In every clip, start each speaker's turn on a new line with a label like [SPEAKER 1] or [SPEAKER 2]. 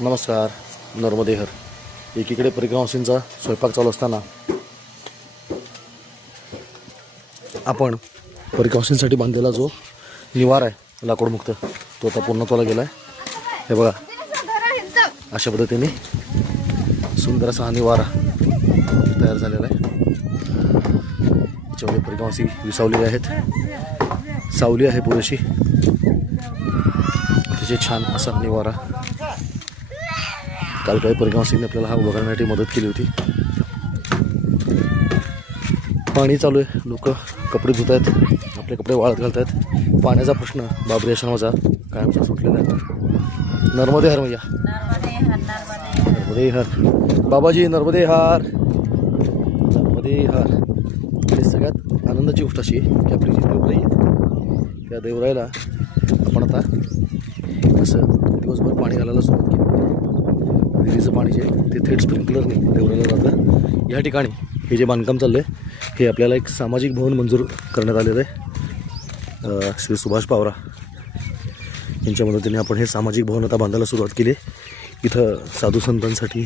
[SPEAKER 1] नमस्कार नर्मदेहर. एकीकडे परिक्रमासींचा स्वयंपाक चालू असताना आपण परिक्रमासींसाठी बांधलेला जो निवार आहे लाकूडमुक्त तो आता पूर्णत्वाला गेला आहे हे बघा अशा पद्धतीने सुंदर असा हा निवारा तयार झालेला आहे. याच्यामध्ये परिक्रमासी विसावलेले आहेत. सावली आहे पुरेशी. अतिशय छान असा निवारा काल काही परिक्रमा सिंगने आपल्याला हा उभारण्यासाठी मदत केली होती. पाणी चालू आहे. लोक कपडे धुत आहेत आपले कपडे वाळत घालत आहेत पाण्याचा प्रश्न बाबरी आश्रमाचा कायमचा सुटलेला आहे. नर्मदे हर मैया. नर्मदे हर. बाबाजी नर्मदे हार. नर्मदे हार. आणि सगळ्यात आनंदाची गोष्ट अशी आहे की आपली जी देवराई आहे त्या देवराईला आपण आता असं दिवसभर पाणी घालायला सुरुवात केली. विहिरीचं पाणी जे ते थेट स्प्रिंकलरने देवरायला जातं. या ठिकाणी हे जे बांधकाम चाललं आहे हे आपल्याला एक सामाजिक भवन मंजूर करण्यात आलेलं आहे. श्री सुभाष पावरा यांच्या मदतीने आपण हे सामाजिक भवन आता बांधायला सुरुवात केली आहे. इथं साधू संतांसाठी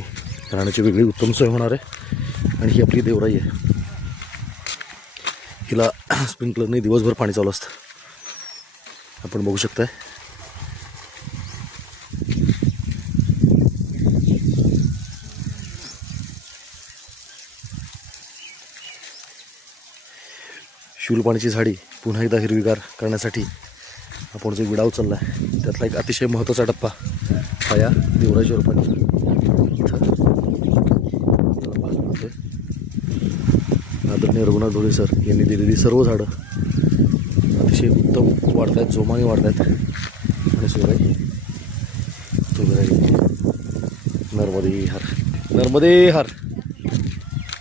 [SPEAKER 1] राहण्याची वेगळी उत्तम सोय होणार आहे. आणि ही आपली देवराई आहे. हिला स्प्रिंकलरने दिवसभर पाणी चालू असतं. आपण बघू शकताय. शूलपाणीची झाडी पुन्हा एकदा हिरवीगार करण्यासाठी आपण जो विडा उचलला आहे त्यातला एक अतिशय महत्त्वाचा टप्पा हा या देवराजी रोपांची इथं आदरणीय रघुनाथ ढोळे सर यांनी दिलेली सर्व झाडं अतिशय उत्तम वाढत आहेत जोमाने वाढत आहेत आणि सुराई तुगराई नर्मदे हार. नर्मदे हार.